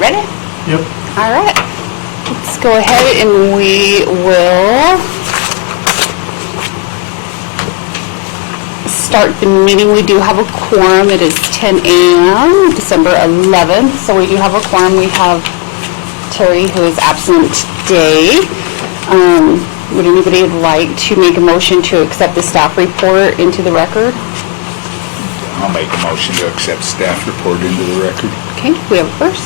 Ready? Yep. All right. Let's go ahead and we will start the meeting. We do have a quorum. It is 10 a.m. December 11th. So we do have a quorum. We have Terry, who is absent today. Would anybody like to make a motion to accept the staff report into the record? I'll make a motion to accept staff report into the record. Okay, we have a first.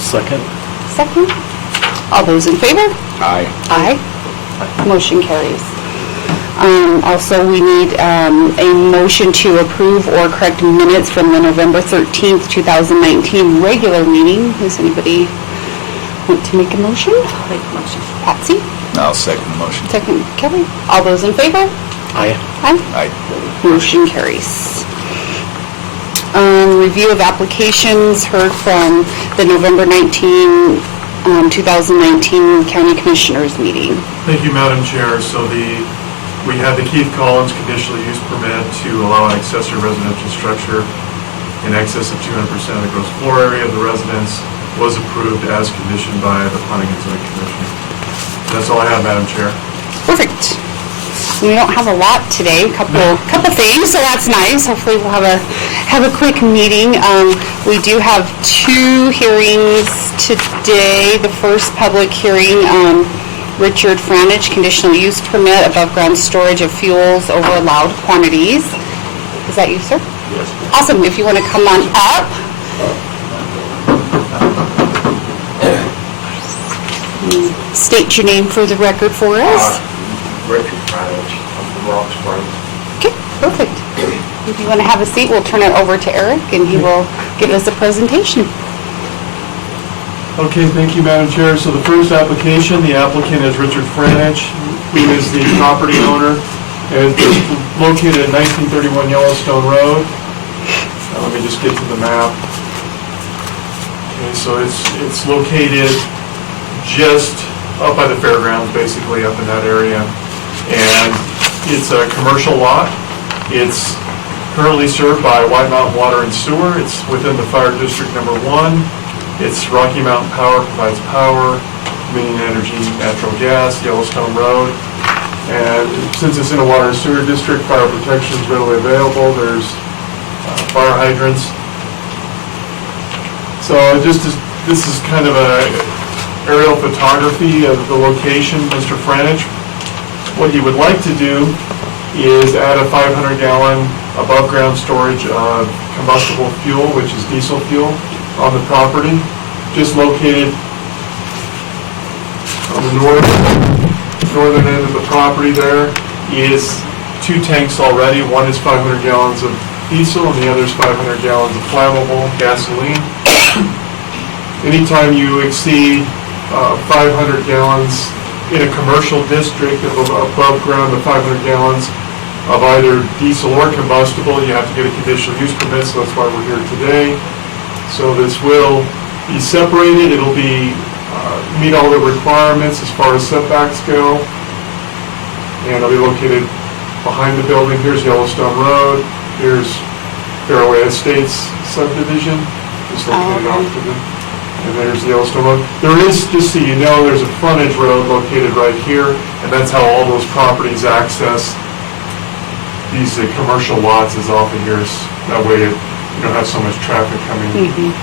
Second. Second. All those in favor? Aye. Aye. Motion carries. Also, we need a motion to approve or correct minutes from the November 13th, 2019 regular meeting. Does anybody want to make a motion? Make a motion. Patsy? I'll second the motion. Second, Kelly. All those in favor? Aye. Aye. Aye. Motion carries. Review of applications heard from the November 19, 2019 County Commissioners meeting. Thank you, Madam Chair. So we had the Keith Collins conditional use permit to allow an accessory residential structure in excess of 200% of the gross floor area of the residence was approved as conditioned by the Planning and Zoning Commission. That's all I have, Madam Chair. Perfect. We don't have a lot today, couple things, so that's nice. Hopefully we'll have a quick meeting. We do have two hearings today. The first public hearing, Richard Franich, conditional use permit, above ground storage of fuels over allowed quantities. Is that you, sir? Yes. Awesome. If you want to come on up. State your name for the record for us. Richard Franich, I'm from Rock Springs. Okay, perfect. If you want to have a seat, we'll turn it over to Eric and he will give us a presentation. Okay, thank you, Madam Chair. So the first application, the applicant is Richard Franich, who is the property owner. It's located at 1931 Yellowstone Road. Let me just get to the map. Okay, so it's located just up by the fairgrounds, basically up in that area. And it's a commercial lot. It's currently served by White Mountain Water and Sewer. It's within the Fire District Number 1. It's Rocky Mountain Power provides power, Dominion Energy, natural gas, Yellowstone Road. And since it's in a water and sewer district, fire protection is readily available. There's fire hydrants. So this is kind of a aerial photography of the location, Mr. Franich. What he would like to do is add a 500-gallon above-ground storage of combustible fuel, which is diesel fuel, on the property. Just located on the northern end of the property there is two tanks already. One is 500 gallons of diesel and the other is 500 gallons of flammable gasoline. Anytime you exceed 500 gallons in a commercial district of above ground of 500 gallons of either diesel or combustible, you have to get a conditional use permit, so that's why we're here today. So this will be separated. It'll be meet all the requirements as far as setbacks go, and it'll be located behind the building. Here's Yellowstone Road. Here's Fairway Estates subdivision, just located off to the. And there's the Yellowstone Road. There is, just so you know, there's a frontage road located right here, and that's how all those properties access these commercial lots is off of here. That way you don't have so much traffic coming.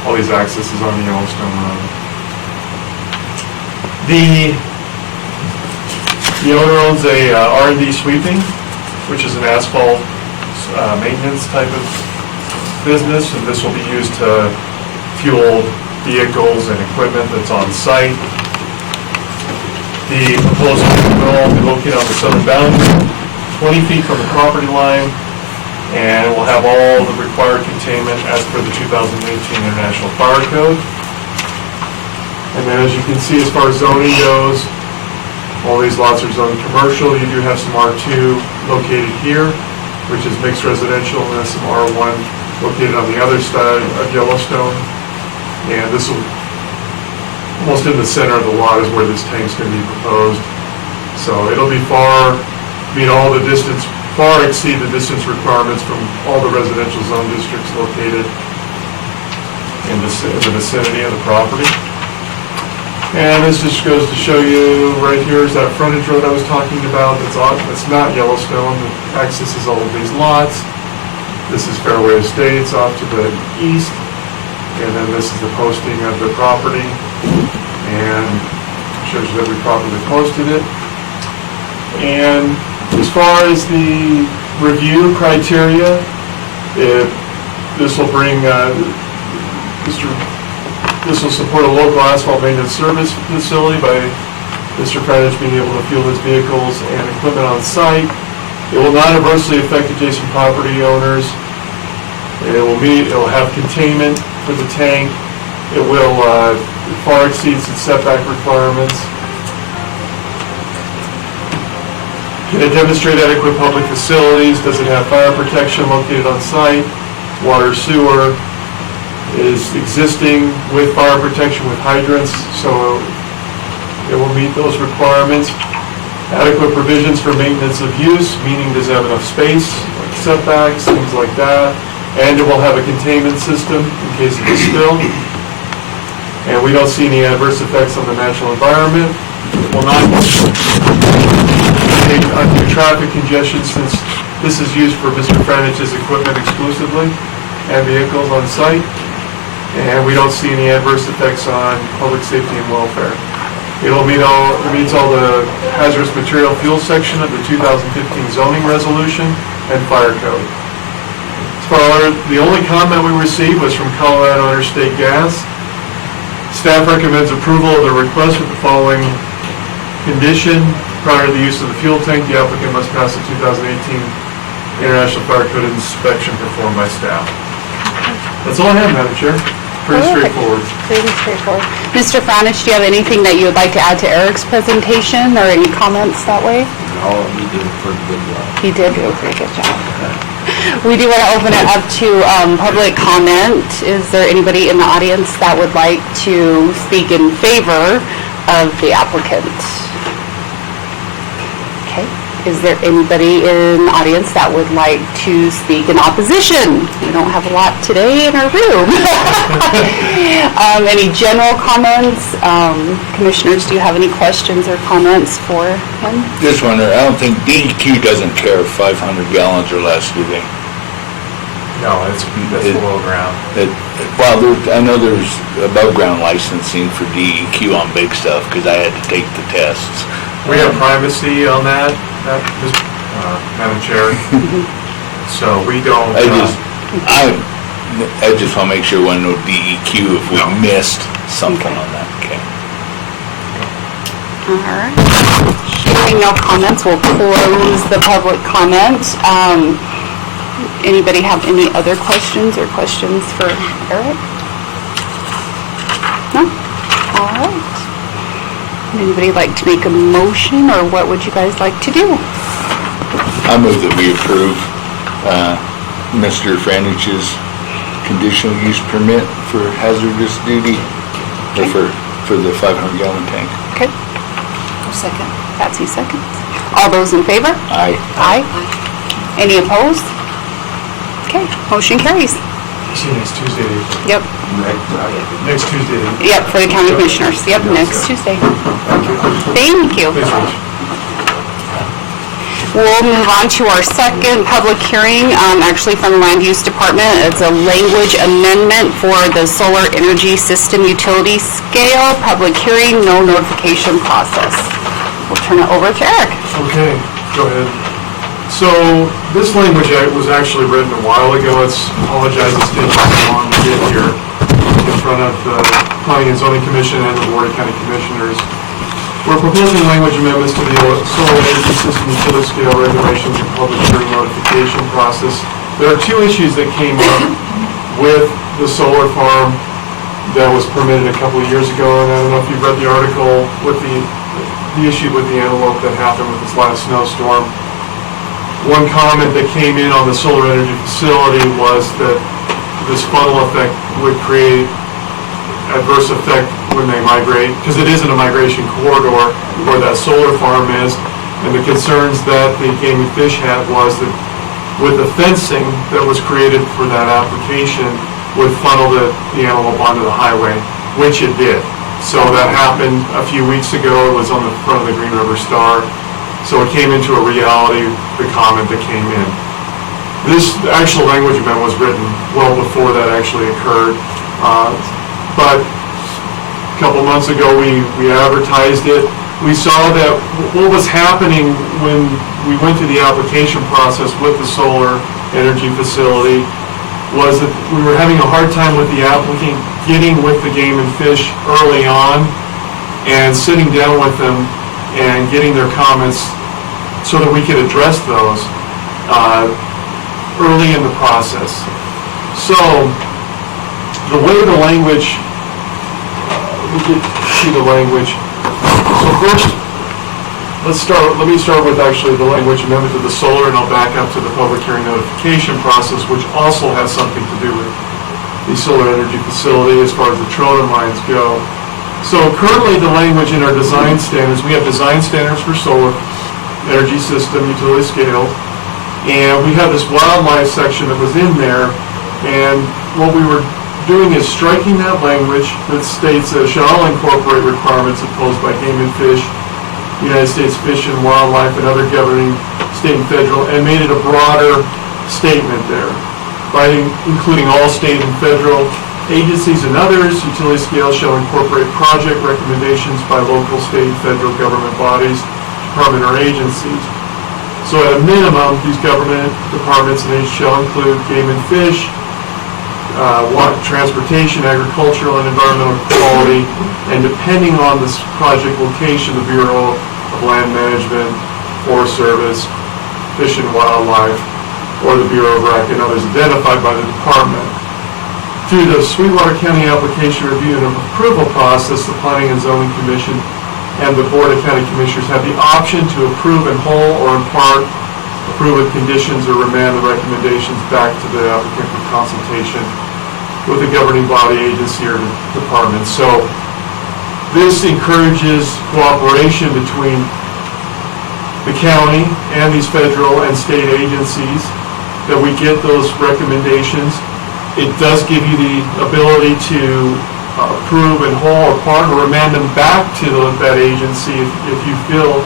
All these accesses on the Yellowstone Road. The owner owns a R&D sweeping, which is an asphalt maintenance type of business, and this will be used to fuel vehicles and equipment that's on site. The proposed will be located on the southern boundary, 20 feet from the property line, and will have all the required containment as per the 2018 International Fire Code. And then as you can see, as far as zoning goes, all these lots are zoned commercial. You do have some R2 located here, which is mixed residential, and then some R1 located on the other side of Yellowstone. And this will, almost in the center of the lot is where this tank's going to be proposed. So it'll be far exceed the distance requirements from all the residential zone districts located. in the vicinity of the property. And this just goes to show you, right here is that frontage road I was talking about. It's not Yellowstone. It accesses all of these lots. This is Fairway Estates off to the east. And then this is the posting of the property. And shows you that we properly posted it. And as far as the review criteria, this will bring, this will support a local asphalt maintenance service facility by Mr. Frenich being able to fuel his vehicles and equipment on site. It will not adversely affect adjacent property owners. It will have containment for the tank. It will far exceeds its setback requirements. Can it demonstrate adequate public facilities? Does it have fire protection located on site? Water, sewer is existing with fire protection with hydrants, so it will meet those requirements. Adequate provisions for maintenance of use, meaning does it have enough space, like setbacks, things like that. And it will have a containment system in case of a spill. And we don't see any adverse effects on the natural environment. It will not create undue traffic congestion since this is used for Mr. Franich's equipment exclusively and vehicles on site. And we don't see any adverse effects on public safety and welfare. It meets all the hazardous material fuel section of the 2015 zoning resolution and fire code. The only comment we received was from Colorado Interstate Gas. Staff recommends approval of the request with the following condition. Prior to the use of the fuel tank, the applicant must pass a 2018 International Fire Code inspection performed by staff. That's all I have, Madam Chair. Pretty straightforward. Pretty straightforward. Mr. Franich, do you have anything that you would like to add to Eric's presentation or any comments that way? No, he did a pretty good job. He did do a pretty good job. We do want to open it up to public comment. Is there anybody in the audience that would like to speak in favor of the applicant? Okay. Is there anybody in the audience that would like to speak in opposition? We don't have a lot today in our room. Any general comments? Commissioners, do you have any questions or comments for him? Just wonder, I don't think DEQ doesn't care if 500 gallons or less, do they? No, that's below ground. I know there's above ground licensing for DEQ on big stuff because I had to take the tests. We have privacy on that, Madam Chair. So we don't. I just want to make sure when no DEQ if we missed something on that. Okay. All right. Hearing no comments, we'll close the public comment. Anybody have any other questions or questions for Eric? No? All right. Anybody like to make a motion, or what would you guys like to do? I move that we approve Mr. Franich's conditional use permit for hazardous duty, or for the 500-gallon tank. Okay. I'll second. Patsy seconds. All those in favor? Aye. Aye. Any opposed? Okay, motion carries. See you next Tuesday. Yep. Next Tuesday. Yep, for the county commissioners. Yep, next Tuesday. Thank you. Thanks, Rich. We'll move on to our second public hearing, actually from the Land Use Department. It's a language amendment for the solar energy system utility scale. Public hearing, no notification process. We'll turn it over to Eric. Okay, go ahead. So this language was actually written a while ago. Apologize, it's taking so long to get here in front of the Planning and Zoning Commission and the Board of County Commissioners. We're proposing language amendments to the solar energy system utility scale regulations and public hearing notification process. There are two issues that came up with the solar farm that was permitted a couple of years ago, and I don't know if you've read the article with the issue with the antelope that happened with this last snowstorm. One comment that came in on the solar energy facility was that this funnel effect would create adverse effect when they migrate, because it isn't a migration corridor where that solar farm is. And the concerns that the Game and Fish had was that with the fencing that was created for that application, would funnel the antelope onto the highway, which it did. So that happened a few weeks ago. It was on the front of the Green River Star. So it came into a reality, the comment that came in. This actual language amendment was written well before that actually occurred. But a couple months ago, we advertised it. We saw that what was happening when we went through the application process with the solar energy facility was that we were having a hard time with the applicant getting with the game and fish early on and sitting down with them and getting their comments so that we could address those early in the process. So the way the language, we can see the language. So first, let me start with actually the language amendment to the solar, and I'll back up to the public hearing notification process, which also has something to do with the solar energy facility as far as the trona mines go. So currently the language in our design standards, we have design standards for solar energy system, utility scale, and we have this wildlife section that was in there, and what we were doing is striking that language that states that shall incorporate requirements imposed by Game and Fish, United States Fish and Wildlife, and other governing state and federal, and made it a broader statement there by including all state and federal agencies and others. Utility scale shall incorporate project recommendations by local, state, and federal government bodies, department, or agencies. So at a minimum, these government departments and agencies shall include Game and Fish, water, transportation, agricultural, and environmental quality, and depending on this project location, the Bureau of Land Management, Forest Service, Fish and Wildlife, or the Bureau of Rec, and others identified by the department. Through the Sweetwater County Application Review and Approval Process, the Planning and Zoning Commission and the Board of County Commissioners have the option to approve in whole or in part, approve with conditions, or remand the recommendations back to the applicant for consultation with the governing body, agency, or department. So this encourages cooperation between the county and these federal and state agencies, that we get those recommendations. It does give you the ability to approve in whole or part, or remand them back to that agency if you feel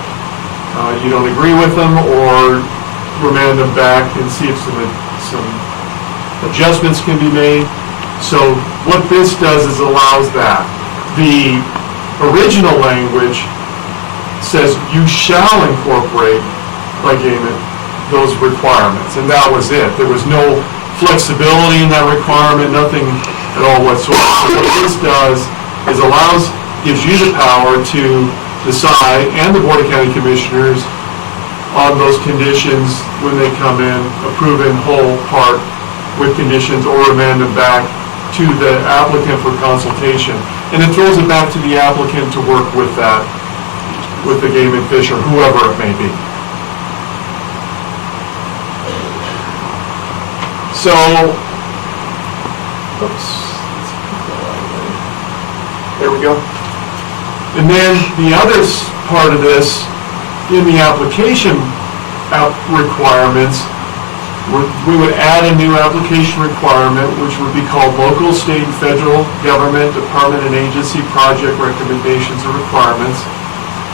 you don't agree with them, or remand them back and see if some adjustments can be made. So what this does is allows that. The original language says you shall incorporate by game those requirements, and that was it. There was no flexibility in that requirement, nothing at all whatsoever. So what this does is gives you the power to decide, and the Board of County Commissioners, on those conditions when they come in, approve in whole, part, with conditions, or remand them back to the applicant for consultation. And it throws it back to the applicant to work with that, with the Game and Fish, or whoever it may be. So, oops, there we go. And then the other part of this, in the application requirements, we would add a new application requirement, which would be called local, state, and federal government, department, and agency project recommendations or requirements.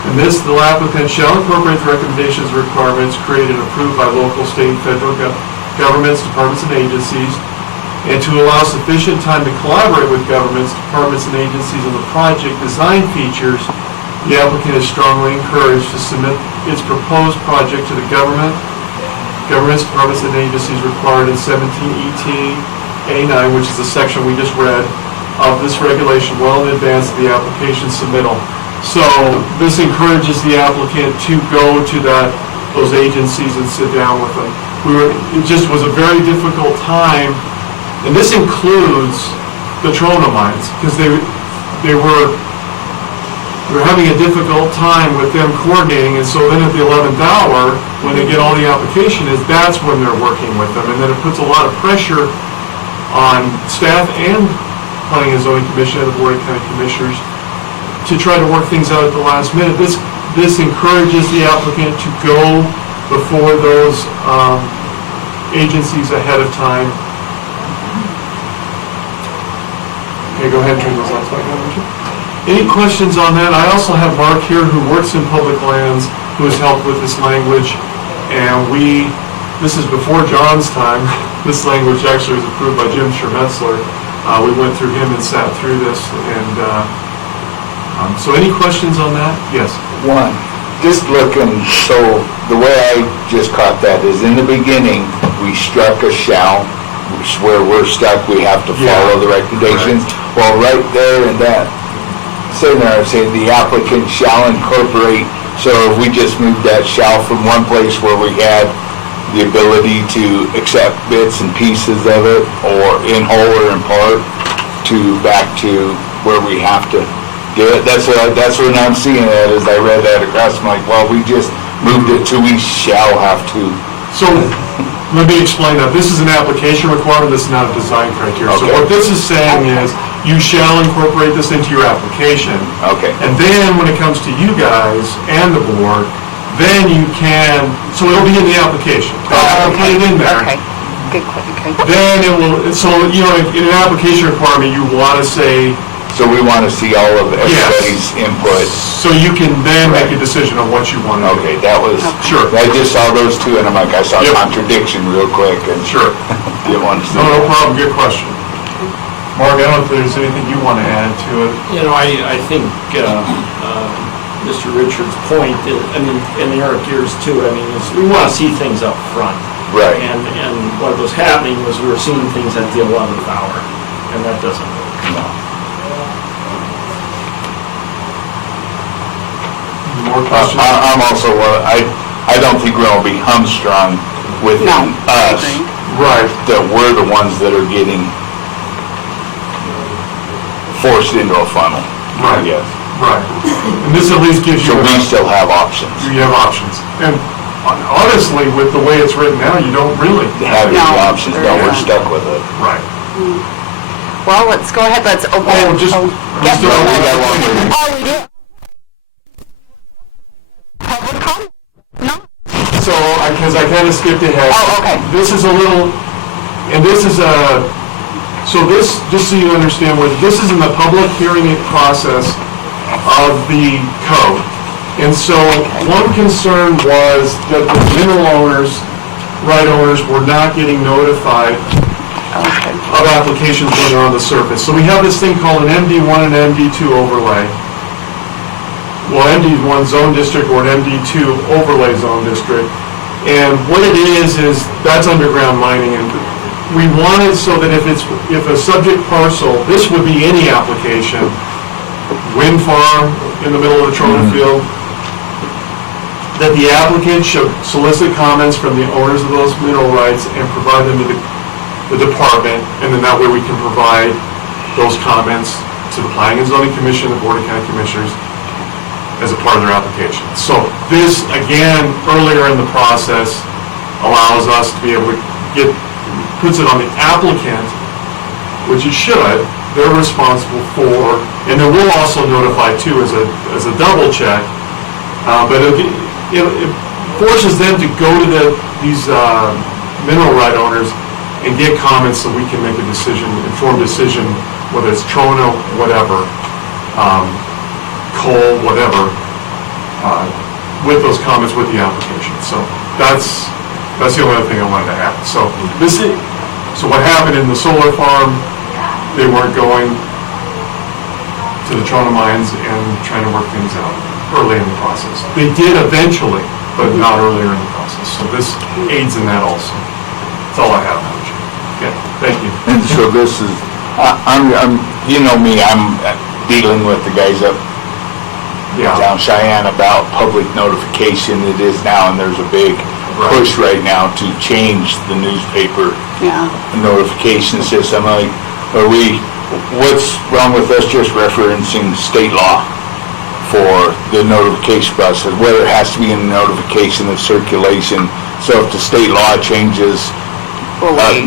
And this, the applicant shall incorporate the recommendations and requirements created and approved by local, state, and federal governments, departments, and agencies, and to allow sufficient time to collaborate with governments, departments, and agencies on the project design features. The applicant is strongly encouraged to submit its proposed project to the governments, departments, and agencies required in 17 ET A9, which is the section we just read of this regulation, well in advance of the application submittal. So this encourages the applicant to go to those agencies and sit down with them. It just was a very difficult time, and this includes the trona mines, because they were having a difficult time with them coordinating, and so then at the 11th hour, when they get all the application that's when they're working with them, and then it puts a lot of pressure on staff and Planning and Zoning Commission and the Board of County Commissioners to try to work things out at the last minute. This encourages the applicant to go before those agencies ahead of time Okay, go ahead and turn those lights back on, would you? Any questions on that? I also have Mark here who works in public lands, who has helped with this language. And this is before John's time. This language actually was approved by Jim Schermetzler. We went through him and sat through this. And so any questions on that? Yes. One, just looking, so the way I just caught that is in the beginning, we struck a shall, which is where we're stuck, we have to follow the recommendations. Well, right there in that scenario, saying the applicant shall incorporate, so if we just moved that shall from one place where we had the ability to accept bits and pieces of it, or in whole or in part, to back to where we have to do it. That's what I'm seeing it as I read that across. I'm like, well, we just moved it to we shall have to. So let me explain that. This is an application requirement. This is not a design criteria. So Okay. what this is saying is you shall incorporate this into your application. Okay. And then when it comes to you guys and the board, then you can, so it'll be in the application. I'll put it in there. Okay, good, okay. Then it will, so, you know, in an application requirement, you want to say, So we want to see all of everybody's input. so you can then make a decision on what you want to do. Okay, that was, Sure. I just saw those two and I'm like, I saw Yep. contradiction real quick and Sure. didn't want to see No that. problem, good question. Mark, I don't know if there's anything you want to add to it. You know, I think Mr. Richards' point, I mean, and Eric, yours too, I mean, is we want to see things up front. Right. And what was happening was we were seeing things at the 11th hour, and that doesn't work. No. More questions? I'm also, I don't think we're going to be hamstrung within No, I us, agree. Right. that we're the ones that are getting forced into a funnel, I Right. guess. Right. And this at least gives you, So we still have options. you have options. And honestly, with the way it's written now, you don't really. Have any No, options, no, we're yeah. stuck with it. Right. Well, let's go ahead, let's open. Oh, just, yep. still, We got one more. Oh, we do. Public comment? No? so, because I kind of skipped ahead. Oh, okay. This is a little, and this is a, so this, just so you understand, this is in the public hearing process of the code. And so one concern was that the mineral owners, right owners, were not getting notified Okay. of applications when they're on the surface. So we have this thing called an MD1 and MD2 overlay. Well, MD1 zone district or an MD2 overlay zone district. And what it is that's underground mining. And we want it so that if a subject parcel, this would be any application, wind farm in the middle of the Trona field, that the applicant should solicit comments from the owners of those mineral rights and provide them to the department, and then that way we can provide those comments to the Planning and Zoning Commission, the Board of County Commissioners, as a part of their application. So this, again, earlier in the process, allows us to be able to puts it on the applicant, which it should. They're responsible for, and then we'll also notify too as a double check. But it forces them to go to these mineral right owners and get comments so we can make a decision, informed decision, whether it's Trona, whatever, coal, whatever, with those comments with the application. So that's the only other thing I wanted to add. So what happened in the solar farm, they weren't going to the Trona mines and trying to work things out early in the process. They did eventually, but not earlier in the process. So this aids in that also. That's all I have. Okay, thank you. And so this is, I'm, you know me, I'm dealing with the guys up down Cheyenne about public notification. It is now, and there's a big push right now to change the newspaper notification system. Like, what's wrong with us just referencing state law for the notification process, whether it has to be in the notification of circulation? So if the state law changes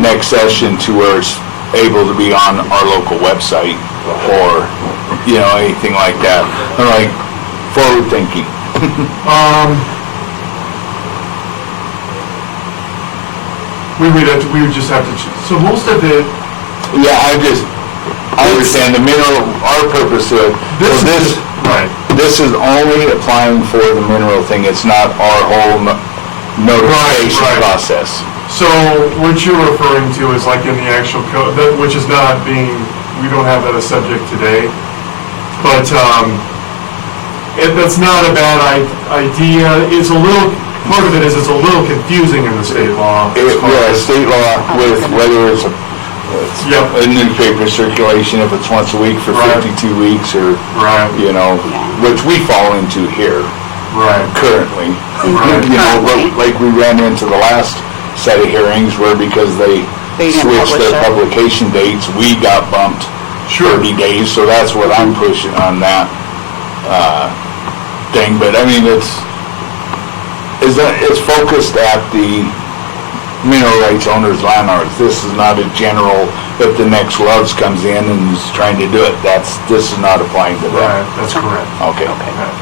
next session to where it's able to be on our local website or, you know, anything like that. I'm like, forward thinking. We would just have to, so most of it, Yeah, I understand the mineral, our purpose of it. So this, Right. this is only applying for the mineral thing, it's not our whole notification Right. process. So what you're referring to is like in the actual code, which is not being, we don't have that as subject today. But that's not a bad idea. It's a little, part of it is it's a little confusing in the state law. Yeah, state law with whether it's Yep. a newspaper circulation, if it's once a week for Right. 52 weeks or, Right, you know, which we fall into here right, currently. Right. You know, Currently. like we ran into the last set of hearings where because they They didn't switched publish their it. publication dates, we got bumped Sure. 30 days, so that's what I'm pushing on that thing. But I mean, it's focused at the mineral rights owners, landowners. This is not a general, if the next Loves comes in and is trying to do it, this is not applying to right, them. that's correct. Okay. Right.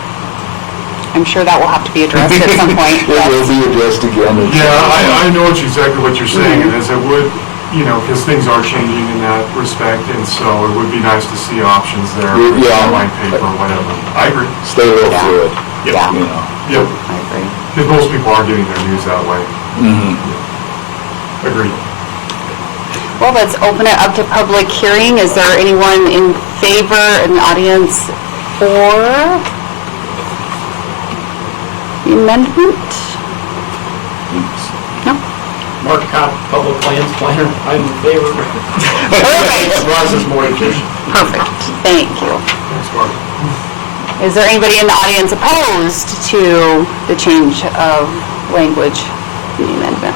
I'm sure that will have to be addressed at some point. It will Yes. be addressed again. Yeah, I know exactly what you're saying, and as it would, you know, because things are changing in that respect, and so it would be nice to see options there, Yeah. online paper or whatever. I agree. Stay a little Yeah. fluid, Yeah. you know. Yep, I agree. because most people are getting their news that way. Agreed. Well, let's open it up to public hearing. Is there anyone in favor in the audience for the amendment? No? Mark Kopp, Public Lands Planner, I'm in favor. Perfect. Process more efficient. Perfect. Thank you. Thanks, Mark. Is there anybody in the audience opposed to the change of language in the amendment?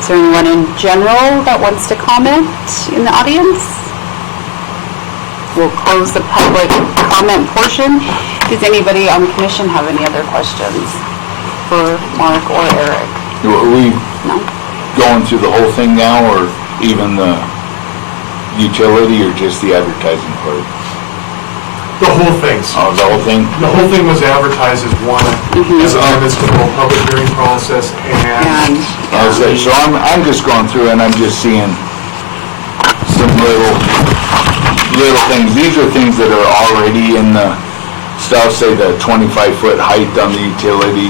Is there anyone in general that wants to comment in the audience? We'll close the public comment portion. Does anybody on the commission have any other questions for Mark or Eric? Are we No? going through the whole thing now, or even the utility, or just the advertising part? The whole thing's. Oh, the whole thing? The whole thing was advertised as one, as amendments to the whole public hearing process, and Okay, so I'm just going through and I'm just seeing some little things. These are things that are already in the stuff, say the 25-foot height on the utility,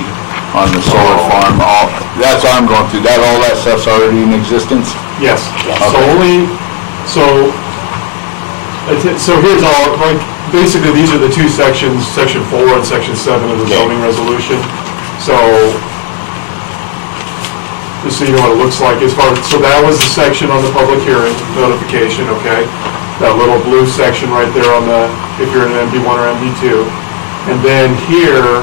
on the solar farm, that's what I'm going through. All that stuff's already in existence? yes. Okay. So here's all, like, basically, these are the two sections, section 4 and section 7 of the Okay. zoning resolution. So, just so you know what it looks like, so that was the section on the public hearing notification, okay? That little blue section right there on the, if you're in an MD1 or MD2. And then here,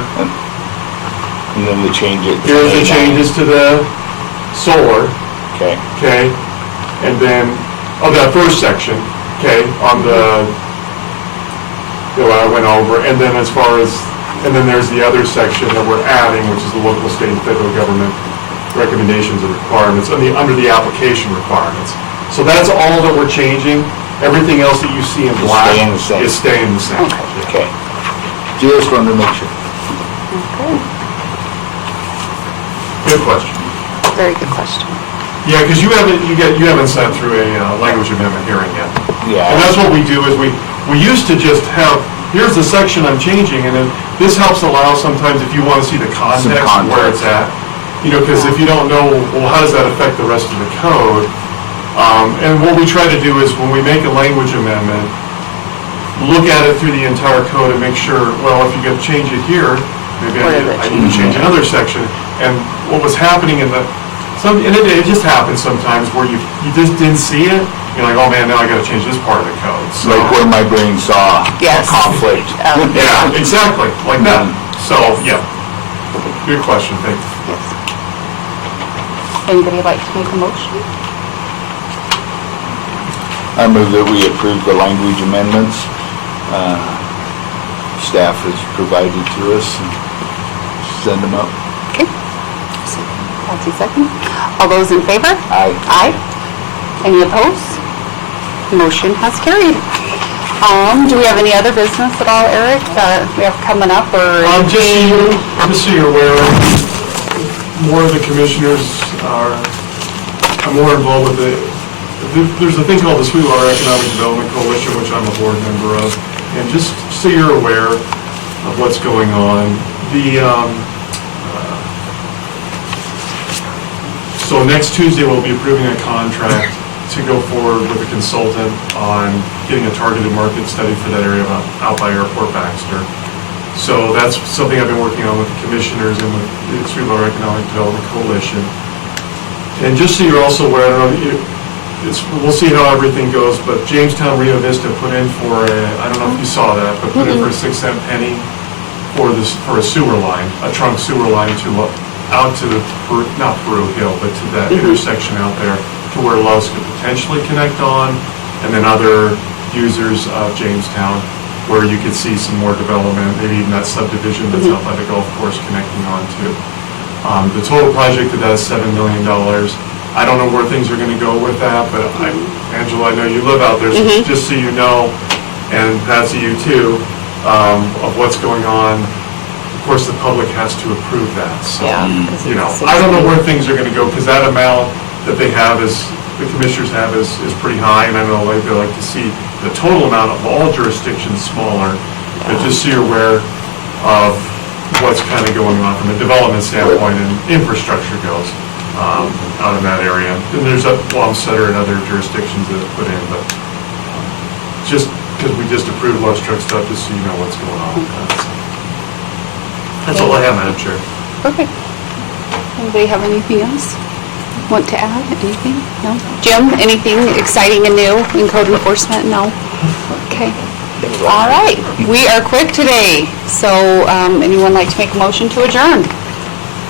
And then the change it. here's the changes to the solar, Okay. okay? And then, that first section, okay, on the, what I went over, and then as far as, and then there's the other section that we're adding, which is the local, state, and federal government recommendations and requirements, under the application requirements. So that's all that we're changing. Everything else that you see in black staying the same. is staying the same. Okay. Just wanted to make sure. Okay. Good question. Very good question. Yeah, because you haven't sat through a language amendment hearing yet. Yeah. And that's what we do, is we used to just have, here's the section I'm changing, and then this helps allow sometimes if you want to see the context of where it's at. You know, because if you don't know, well, how does that affect the rest of the code? And what we try to do is when we make a language amendment, look at it through the entire code and make sure, well, if you're going to change it here, maybe I need to change another section. And what was happening and it just happens sometimes where you just didn't see it. You're like, oh man, now I got to change this part of the code. So, Like where my brain saw Yes. conflict. yeah, exactly, like that. So, yeah, good question, thank you. Yes. Anybody like to make a motion? I move that we approve the language amendments staff has provided to us and send them up. Okay. Patsy second. All those in favor? Aye. Aye. Any opposed? Motion has carried. Do we have any other business at all, Eric, that we have coming up, or anything? Just so you're aware, more of the commissioners are more involved with the there's a thing called the Sweetwater Economic Development Coalition, which I'm a board member of, and just so you're aware of what's going on, so next Tuesday, we'll be approving a contract to go forward with a consultant on getting a targeted market study for that area out by Airport Baxter. So that's something I've been working on with the commissioners and with the Sweetwater Economic Development Coalition. And just so you're also aware, I don't know, we'll see how everything goes, but Jamestown Rio Vista put in for I don't know if you saw that, but put in for a 6-cent penny for a sewer line, a trunk sewer line out to not Peru Hill, but to that intersection out there to where Love's could potentially connect on, and then other users of Jamestown where you could see some more development, maybe even that subdivision that's out by the golf course connecting on to. The total project of that is $7 million. I don't know where things are going to go with that, but Angela, I know you live out there, so just so you know, and Patsy, you too, of what's going on. Of course, the public has to approve that, so, you know, I don't know where things are going to go, because that amount that they have the commissioners have is pretty high, and I know they like to see the total amount of all jurisdictions smaller, but just so you're aware of what's kind of going on from a development standpoint and infrastructure goes out in that area. And there's a Wamsutter and other jurisdictions that have put in, but just because we just approved Love's Truck stuff, just so you know what's going on with that. So. That's all I have, Madam Chair. Perfect. Anybody have anything else? Want to add anything? No? Jim, anything exciting and new in code enforcement? No? Okay. All right. We are quick today. So anyone like to make a motion to adjourn?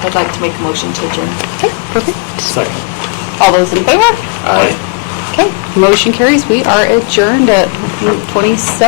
I'd like to make a motion to adjourn. Okay, perfect. Second. All those in favor? Aye. Okay, motion carries. We are adjourned at 27.